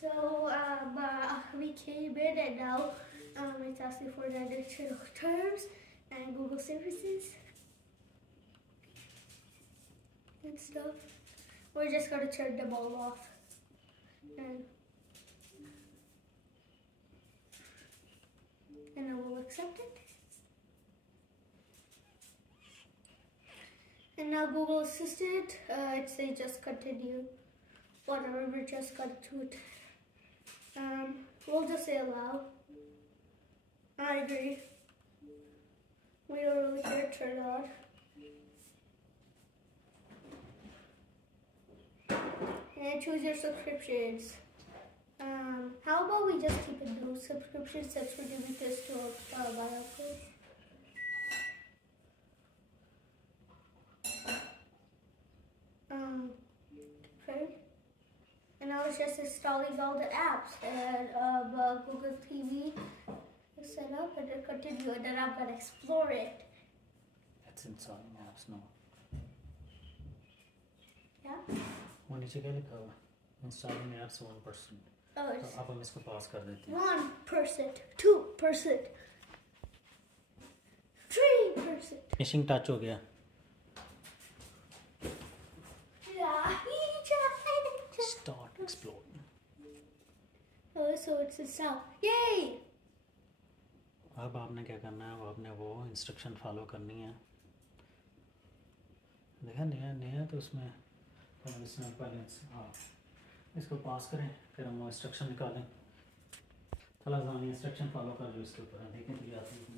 So we came in and now it's asking for the additional terms and Google services and stuff. We're just gonna turn them all off and then we'll accept it. And now Google Assistant, it says just continue. Whatever, we're just gonna do it. We'll just say allow. I agree. We don't really care, turn on. And choose your subscriptions. How about we just keep it new subscriptions since we're giving this to my uncle. Okay. And I was just installing all the apps and Google TV is set up and then continue and then I'm gonna explore it. That's installing apps now. Yeah? वो नीचे क्या लिखा हुआ? Installing apps 1%. Oh, तो अब हम इसको पास कर देते हैं. 1%, 2%, 3%. Finishing touch हो गया. Start exploring. Oh, so it's a cell. Yay! अब आपने क्या करना है? अब आपने वो इंस्ट्रक्शन फॉलो करनी है. देखा नया तो उसमें पहले इसको पास करें फिर हम वो इंस्ट्रक्शन निकालें. थोड़ा ज़्यादा इंस्ट्रक्शन फॉलो कर लो इसके ऊपर. देखें तो आती है.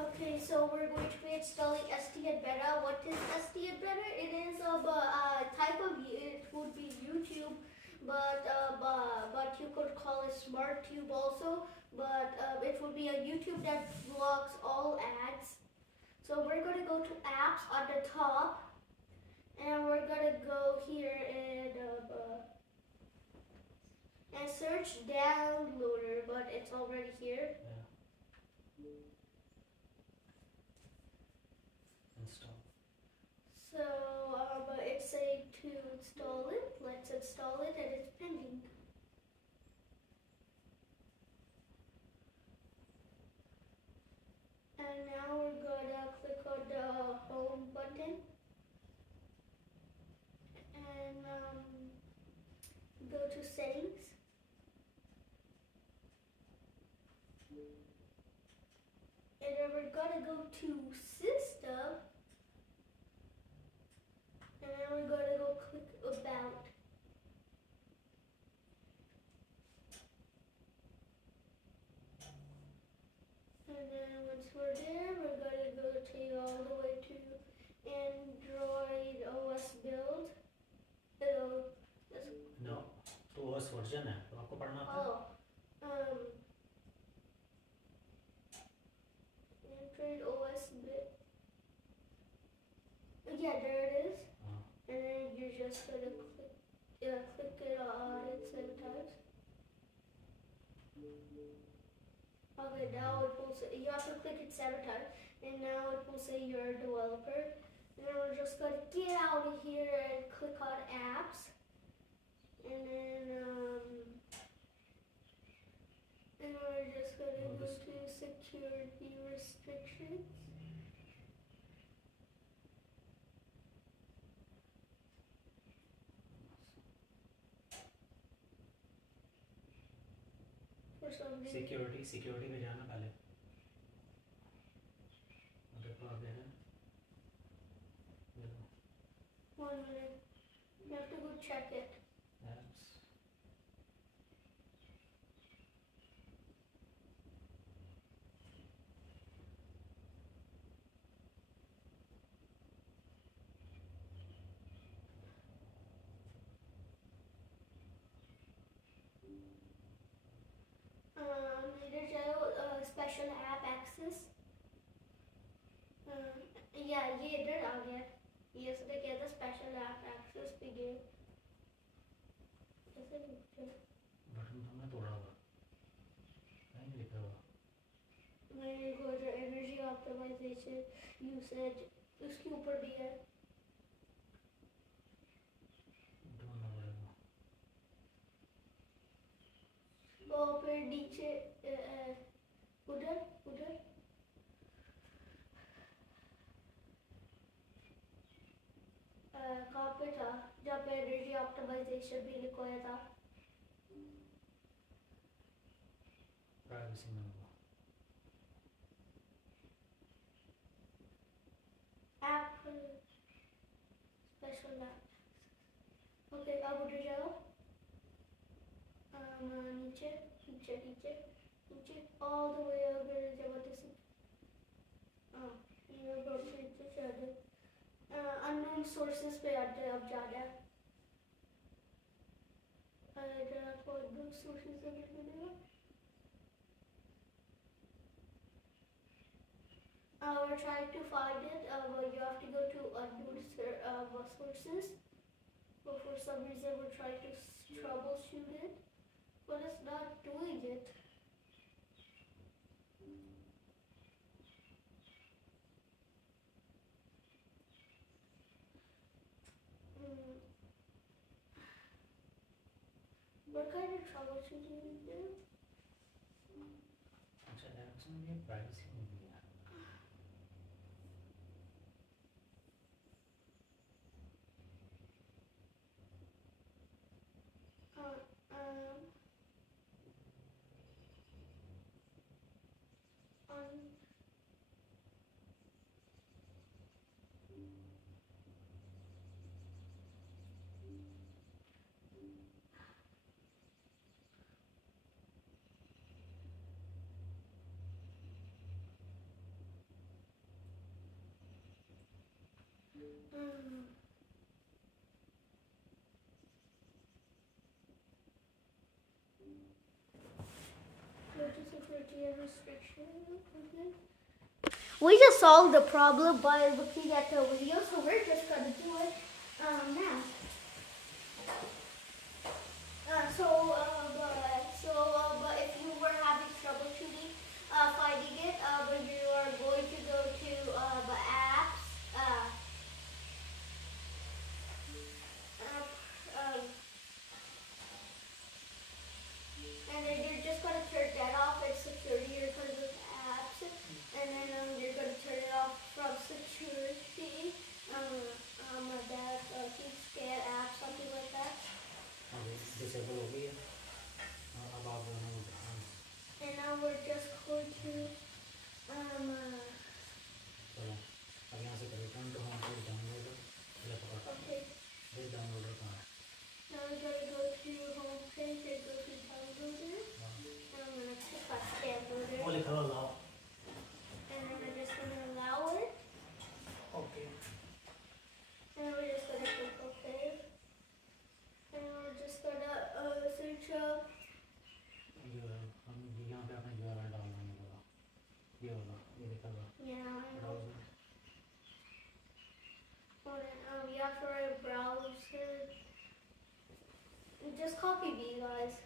Okay, so we're going to be installing SD and Beta. What is SD and Beta? It is a type of, it would be YouTube, but you could call it SmartTube also. But it would be a YouTube that blocks all ads. So we're going to go to apps on the top, and we're going to go here and search downloader, but it's already here. Yeah. Install. So it's saying to install it. Let's install it, and it's pending. And now we're gonna click on the home button and go to settings. And then we're gonna go to system. And then we're gonna go click about. And then once we're there, we're gonna go take all the way to Android OS build. No, तो OS version है तो आपको पढ़ना था. Android OS build. Yeah, there it is. And then you're just gonna click it on it 7 times. Okay, now it will say, you have to click it 7 times, and now it will say you're a developer. And then we're just gonna get out of here and click on apps. And then we're just gonna go to security restrictions. Security में जाना पहले. देखो आ गया है. 1 minute. You have to go check it. Apps. Special app access. Yeah, ये इधर आ गया. ये इसने क्या था special app access पे गए. ऐसे बटन हमने तोड़ा हुआ. नहीं लिखा हुआ. मैंने को जो energy optimization usage उसके ऊपर भी है. ढूंढना पड़ेगा. और फिर नीचे उधर उधर कहाँ पे था जहाँ पे एनर्जी ऑप्टिमाइजेशन भी लिखवाया था प्राइवेसी में होगा ऐप स्पेशल ऐप ओके अब उधर जाओ नीचे नीचे नीचे नीचे all the way over जब this ये बहुत नीचे चढ़े unknown sources पे आते अब जाना है इधर आपको unknown sources अगर मिलेगा we're trying to find it but you have to go to unknown sources but for some reason we're trying to troubleshoot it but it's not doing it what kind of troubleshooting is there? अच्छा apps में भी privacy में भी है We just solved the problem by looking at the video, so we're just going to do it now. But if you were having troubleshooting finding it, when you are going to go to the apps, and then you're just going to turn that off and security because of apps, and then you're going to turn it off from security, that scan app, something like that. Disable हो गई है अब आप And now we're just going to चलो अब यहाँ से return to home page downloader okay. ये डाउनलोडर कहाँ है Now we're going to go to home page and go to downloader. And I'm going to click on downloader. वो लिखा हुआ लाओ And then we're just going to allow it. Okay And we're just going to click okay. And we're just going to search up. हम यहाँ पे अपने URL डालना है बोला ये होगा ये लिखा हुआ Yeah, I know. Browser You have to write browser. Just copy me, guys.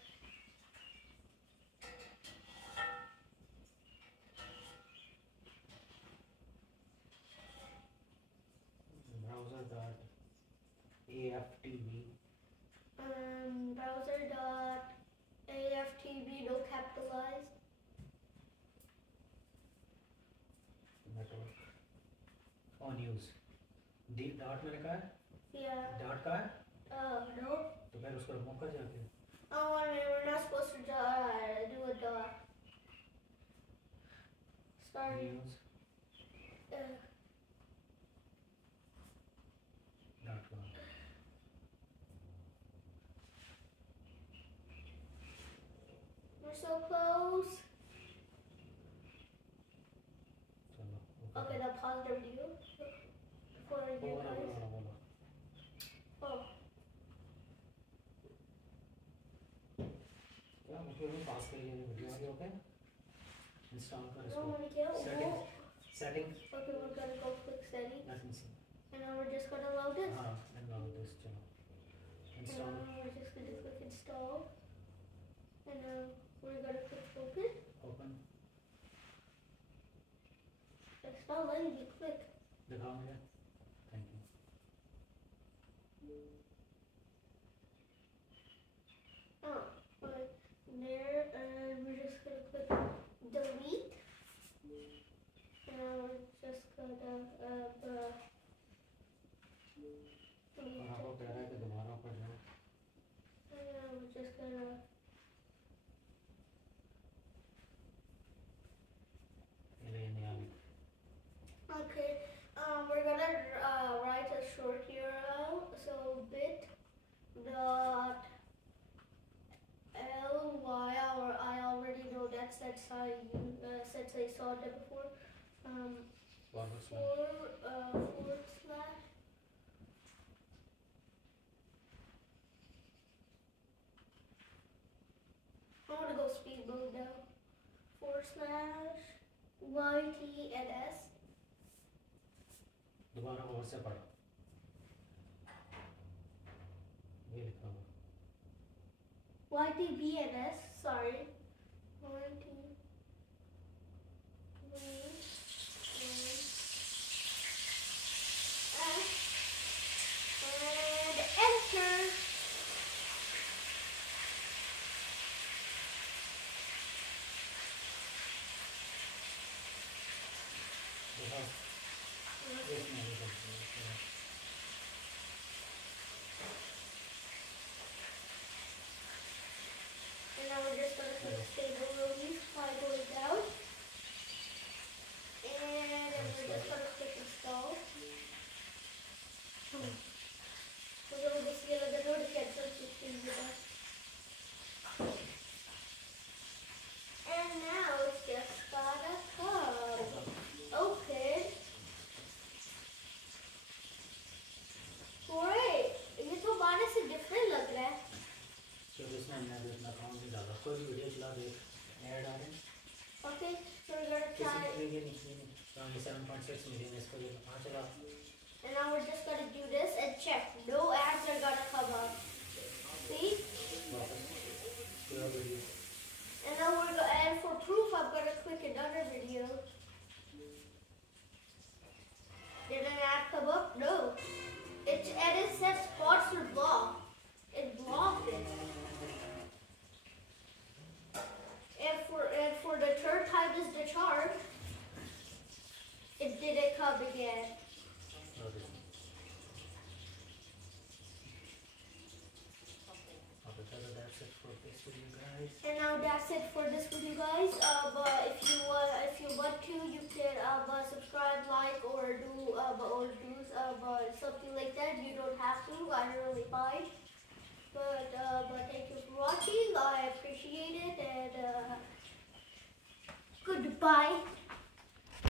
browser.aftb Browser.aftb, no capitalized. network on use D dot में लिखा है Yeah. डॉट का है No. तो फिर उसको रिमूव कर जाके Oh, we're not supposed to do a dot. Sorry. use dot com We're so close. चलो Okay, now pause the video for you बोला guys. बोला बोला Oh, क्या मुझे भी पास कर लिया वीडियो आगे ओके इंस्टॉल कर no, इसको we can't. Settings Okay, we're gonna go click setting, let me see and now we're just gonna load this. हाँ एंड नाउ दिस चलो And install now we're just gonna click install, and now we're gonna click open. Open It's not letting me click. दिखाओ मुझे thank you Oh, but there, since I saw that before. Forward slash. Forward slash. I want to go speed mode now. Forward slash YTNS. दोबारा और से पढ़ो, ये लिखा हुआ YTBNS, sorry. YTBNS. And enter. दिखाओ, ये इसमें भी करते हैं, And now we're just going to click stable release by going down. And then we're just going to click install. So we'll just get the notification system here. And now it's just gotta come. Open. Great. ये तो बारे से different लग रहा है. तो इसमें हमने अभी अपना अकाउंट नहीं डाला, कोई भी वीडियो चला दे, ऐड आ रहे हैं, Okay, so we're gonna किसी try. के लिए नहीं, 7.6 मिलियन इसको ये हाँ चला, And now we're just gonna do this and check. No ads are gonna come up. See? वापस पूरा video, And now we're gonna, and for proof, I'm gonna click another video. Did an ad come up? No. And it says sponsored block. It blocked it. And for the third time is the charge, it didn't come again. okay. Okay, so that's it for this video, guys. And now that's it for this video, guys. If you want to, you can subscribe, like, or do something like that. You don't have to. I don't really mind. But thank you for watching. I appreciate it, and goodbye.